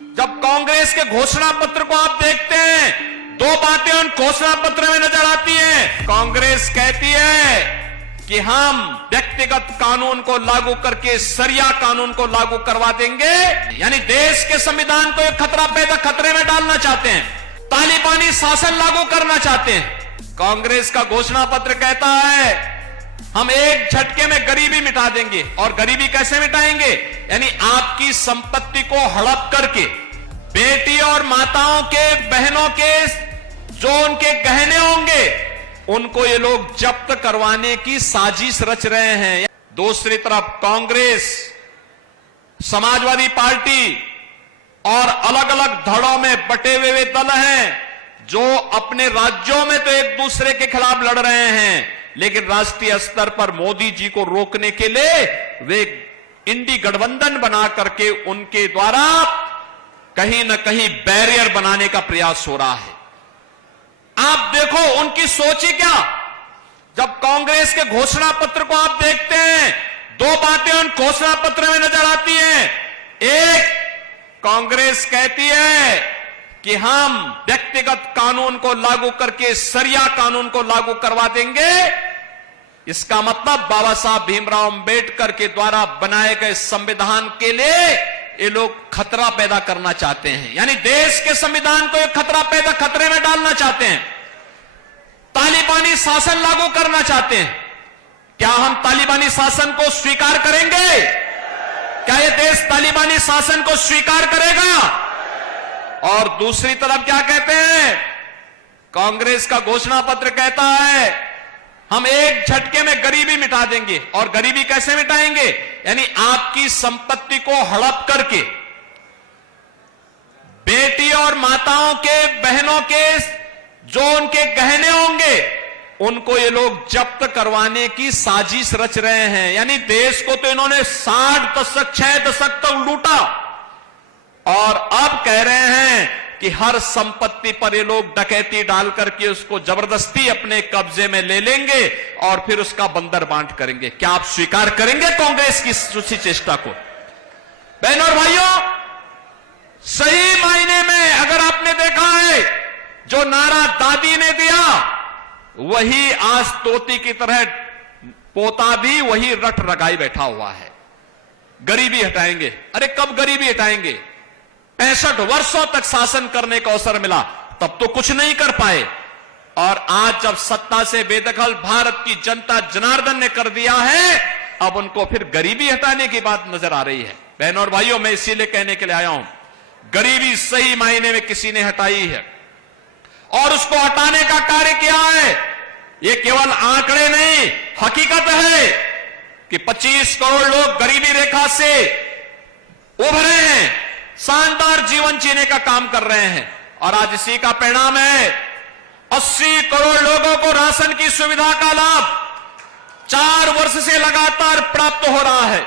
जब कांग्रेस के घोषणा पत्र को आप देखते हैं, दो बातें उन घोषणा पत्र में नजर आती हैं। कांग्रेस कहती है कि हम व्यक्तिगत कानून को लागू करके सरिया कानून को लागू करवा देंगे, यानी देश के संविधान को एक खतरे में डालना चाहते हैं, तालिबानी शासन लागू करना चाहते हैं। कांग्रेस का घोषणा पत्र कहता है हम एक झटके में गरीबी मिटा देंगे। और गरीबी कैसे मिटाएंगे? यानी आपकी संपत्ति को हड़प करके बेटी और माताओं के, बहनों के जो उनके गहने होंगे उनको ये लोग जब्त करवाने की साजिश रच रहे हैं। दूसरी तरफ कांग्रेस, समाजवादी पार्टी और अलग अलग धड़ों में बटे हुए दल हैं जो अपने राज्यों में तो एक दूसरे के खिलाफ लड़ रहे हैं, लेकिन राष्ट्रीय स्तर पर मोदी जी को रोकने के लिए वे इंडी गठबंधन बना करके उनके द्वारा कहीं न कहीं बैरियर बनाने का प्रयास हो रहा है। आप देखो उनकी सोच ही क्या। जब कांग्रेस के घोषणा पत्र को आप देखते हैं, दो बातें उन घोषणा पत्र में नजर आती हैं। एक, कांग्रेस कहती है कि हम व्यक्तिगत कानून को लागू करके सरिया कानून को लागू करवा देंगे। इसका मतलब बाबा साहब भीमराव अंबेडकर के द्वारा बनाए गए संविधान के लिए ये लोग खतरा पैदा करना चाहते हैं, यानी देश के संविधान को एक खतरे में डालना चाहते हैं, तालिबानी शासन लागू करना चाहते हैं। क्या हम तालिबानी शासन को स्वीकार करेंगे? क्या यह देश तालिबानी शासन को स्वीकार करेगा? और दूसरी तरफ क्या कहते हैं? कांग्रेस का घोषणा पत्र कहता है हम एक झटके में गरीबी मिटा देंगे। और गरीबी कैसे मिटाएंगे? यानी आपकी संपत्ति को हड़प करके बेटी और माताओं के, बहनों के जो उनके गहने होंगे उनको ये लोग जब्त करवाने की साजिश रच रहे हैं। यानी देश को तो इन्होंने 60 दशक, 6 दशक तक लूटा और अब कह रहे हैं कि हर संपत्ति पर ये लोग डकैती डाल करके उसको जबरदस्ती अपने कब्जे में ले लेंगे और फिर उसका बंदर बांट करेंगे। क्या आप स्वीकार करेंगे कांग्रेस की उसी चेष्टा को? बहनों और भाइयों, सही मायने में अगर आपने देखा है जो नारा दादी ने दिया वही आज तोती की तरह पोता भी वही रट रगाई बैठा हुआ है। गरीबी हटाएंगे। अरे कब गरीबी हटाएंगे? 65 वर्षों तक शासन करने का अवसर मिला, तब तो कुछ नहीं कर पाए। और आज जब सत्ता से बेदखल भारत की जनता जनार्दन ने कर दिया है, अब उनको फिर गरीबी हटाने की बात नजर आ रही है। बहनों और भाइयों, मैं इसीलिए कहने के लिए आया हूं, गरीबी सही मायने में किसी ने हटाई है और उसको हटाने का कार्य किया है। ये केवल आंकड़े नहीं, हकीकत है कि 25 करोड़ लोग गरीबी रेखा से उभरे हैं, शानदार जीवन जीने का काम कर रहे हैं। और आज इसी का परिणाम है 80 करोड़ लोगों को राशन की सुविधा का लाभ 4 वर्ष से लगातार प्राप्त हो रहा है।